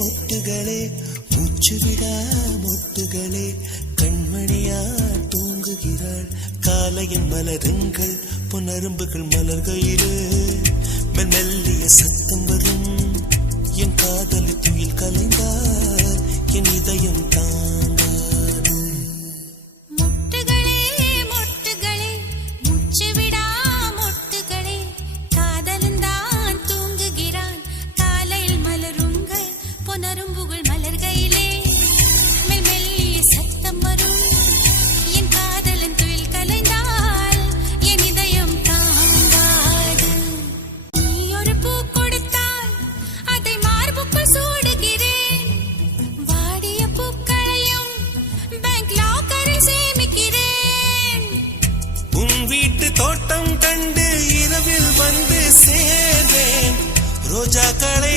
மொட்டுகளே மூச்சுவிடா மொட்டுகளே கண்மணியா தூங்குகிறாள் காலையின் மலருங்கள் பொன்னரும்புகள் மலர்கையிலே மெல்லிய சத்தம் வரும் என் காதலி துயில் கலைந்தார் என் இதயம் தாங்காது மொட்டுகளே மொட்டுகளே மூச்சுவிடா மொட்டுகளே காதலன்தான் தூங்குகிறான் காலையில் மலருங்கள் பொன்னரும்புகள் மலர்கையிலே மெல்லிய சத்தம் வரும் என் காதலன் துயில் கலைந்தால் என் இதயம் தாங்காது நீ ஒரு பூ கொடுத்தால் அதை மார்புக்குள் சூடுகிறேன் வாடிய பூக்களையும் பேங்க் லாக்கரில் சேமிக்கிறேன் உன் வீட்டு தோட்டம் கண்டு இரவில் வந்து சேர்ந்தேன் ரோஜாக்களை